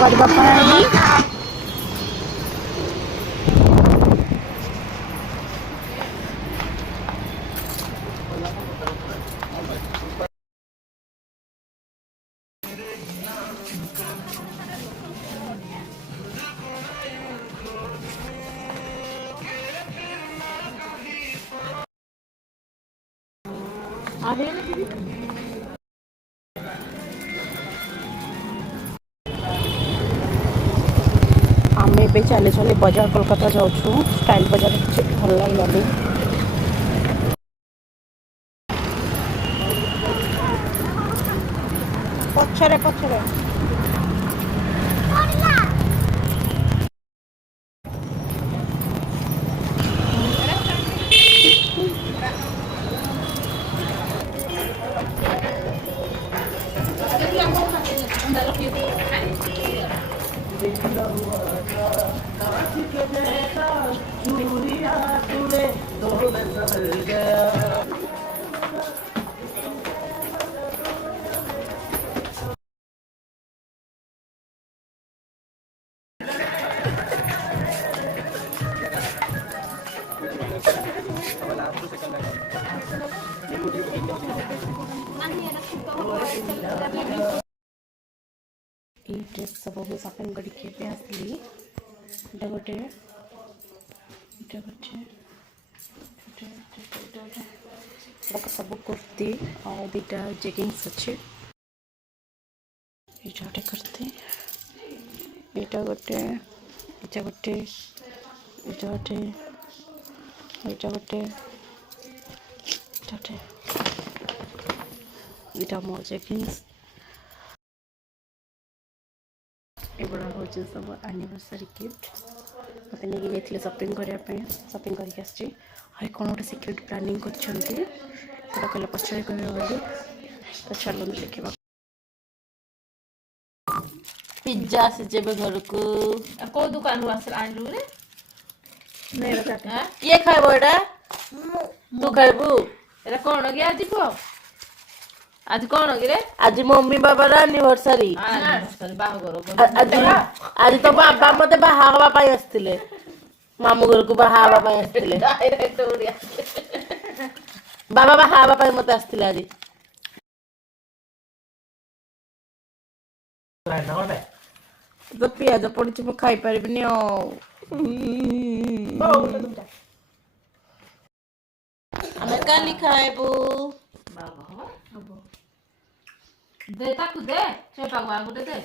କରିବା ପାଇଁ ଆମେ ଏବେ ଚାଲି ଚାଲି ବଜାର କୋଲକାତା ଯାଉଛୁ। ଷ୍ଟାଇଲ ବଜାର କିଛି ଭଲ ଲାଗିଲାନି। ପଛରେ ପଛରେ এই ଡ୍ରେସ୍ ସବୁ ସପିଂ କରିକି ଏବେ ଆସିଲି। ଏଇଟା ଗୋଟେ ଏଗୁଡ଼ାକ ସବୁ କୁର୍ତ୍ତି ଆଉ ଦୁଇଟା ଜେଗିନ୍ସ ଅଛି। ଏଇଟା ଗୋଟେ କୁର୍ତ୍ତି, ଏଇଟା ଗୋଟେ, ଏଇଟା ଗୋଟେ, ଏଇଟା ଗୋଟେ, ଏଇଟା ଗୋଟେ, ଏଇଟା ଗୋଟେ, ଏଇଟା ମୋ ଜେଗିନ୍ସ। ଏଗୁଡ଼ା ହେଉଛି ସବୁ ଆନିଭର୍ସରୀ ଗିଫ୍ଟ ମୋତେ ନେଇକି ଯାଇଥିଲେ ସପିଂ କରିବା ପାଇଁ। ସପିଂ କରିକି ଆସିଛି। ଆଉ କ'ଣ ଗୋଟେ ସିକ୍ରେଟ୍ ପ୍ଲାନିଂ କରିଛନ୍ତି, ସେଟା କହିଲେ ପଛରେ କହିବେ ବୋଲି। ତ ଚାଲନ୍ତୁ ଦେଖିବା। ପିଜ୍ଜା ଆସିଛି ଏବେ ଘରକୁ। କୋଉ ଦୋକାନରୁ ଆଣିଲୁ ରେ? କିଏ ଖାଇବ ଏଇଟା? ତୁ ଖାଇବୁ? ଏଟା କଣ କି ଆଜି ପୁଅ? ଆଜି କଣ କିରେ? ଆଜି ମମ୍ମୀ ବାବାର ଆନିଭର୍ସରୀ। ବାହାଘର ଆଜି ତ ବାବା ମତେ ବାହା ହବା ପାଇଁ ଆସିଥିଲେ। ମାମୁଁ ଘରକୁ ବାହା ହବା ପାଇଁ ଆସିଥିଲେ। ବାବା ବାହା ହବା ପାଇଁ ମତେ ଆସିଥିଲେ ଆଜି। ତ ପିଆଜ ପଡିଛି, ମୁଁ ଖାଇପାରିବିନି ଆଉ। ଆମେ କାଲି ଖାଇବୁ। ଦେ ତାକୁ ଦେ, ସେ ପାଗ ଗୋଟେ ଦେ।